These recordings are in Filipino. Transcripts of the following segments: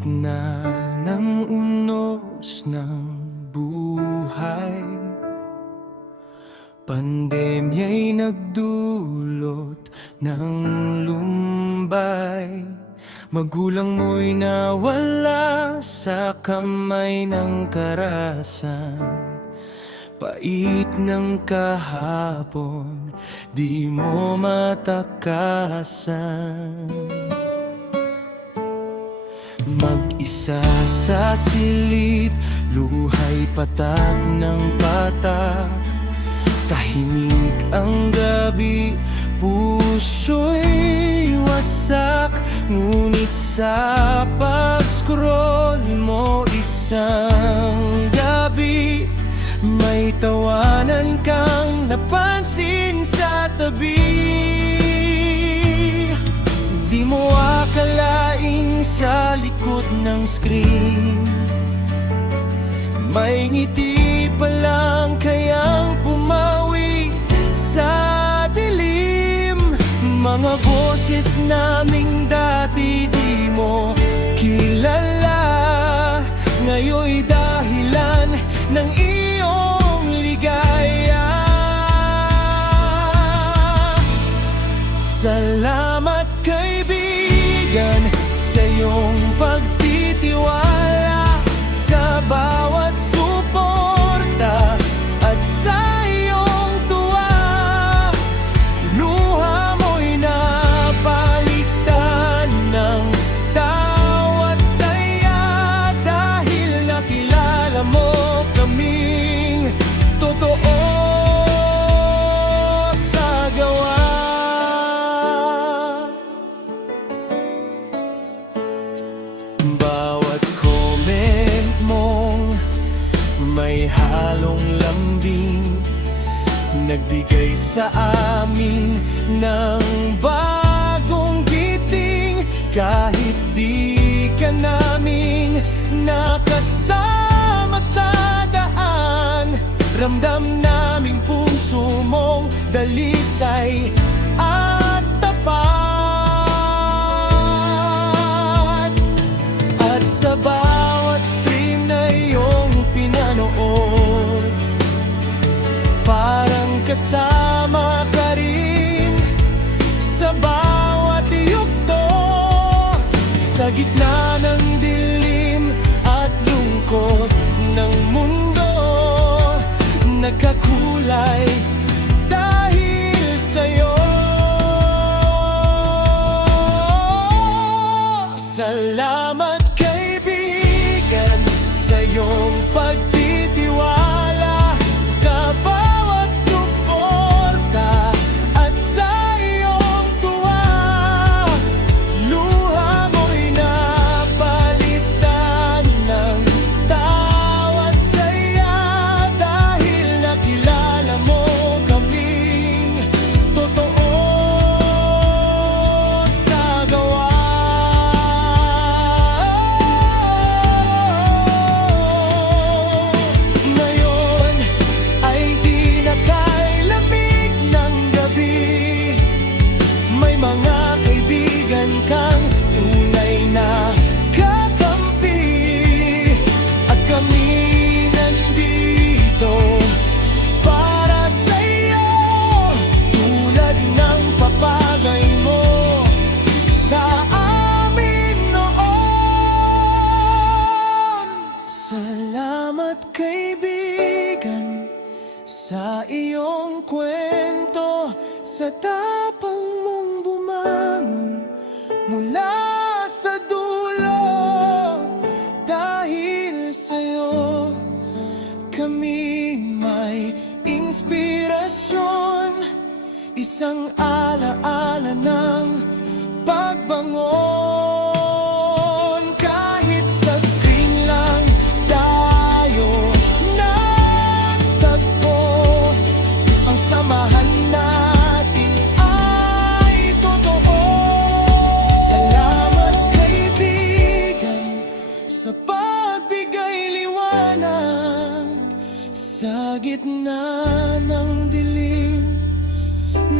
gitna ng unos ng buhay, pandemya'y nagdulot ng lumbay. Magulang mo'y nawala sa kamay ng karahasan. Pait ng kahapon, di mo matakasan. Mag-isa sa silid, luhay patak ng patak. Tahimik ang gabi, puso'y wasak. Ngunit sa pag-scroll mo isang gabi, may tawanan kang napansin sa tabi. Di mo akalaing sa likod ng screen may ngiti pa lang kayang pumawi sa dilim. Mga boses naming dati di mo kilala, ngayon'y dahilan ng iyong ligaya. Salamat kaibigan sa iyong pagtitiwala, sa bawat suporta at sa iyong tuwa. Luha mo'y napalitan ng tawa't saya, dahil nakilala mo kaming totoo sa gawa. Bawat comment mong may halong lambing, nagbigay sa amin ng bagong giting. Kahit di ka namin nakasama sa daan, ramdam naming puso mong dalisay at tapat. At sa bawat stream na iyong pinanood, parang kasama ka rin sa bawat yugto. Sa gitna ng dilim at lungkot ng mundo, nagkakulay dahil sa'yo. Salamat kaibigan sa iyong pagtitiwala, sa bawat suporta at sa iyong tuwa. Luha mo'y napalitan ng tawa't saya, dahil nakilala mo kaming totoo sa gawa. Ngayon ay di na kay lamig ng gabi, may mga kaibigan kang tunay na kakampi. At kami nandito para sa'yo, tulad ng papagay mo sa amin noon. Salamat kaibigan sa iyong kwento, sa tapang mong bumangon mula sa dulo. Dahil sa'yo kami may inspirasyon, isang alaala ng pagbangon. Kahit sa screen lang tayo nagtagpo, ang samahan natin ay totoo. Salamat kaibigan sa pagbigay liwanag, sa gitna ng dilim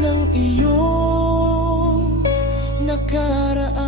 ng iyong nakaraan.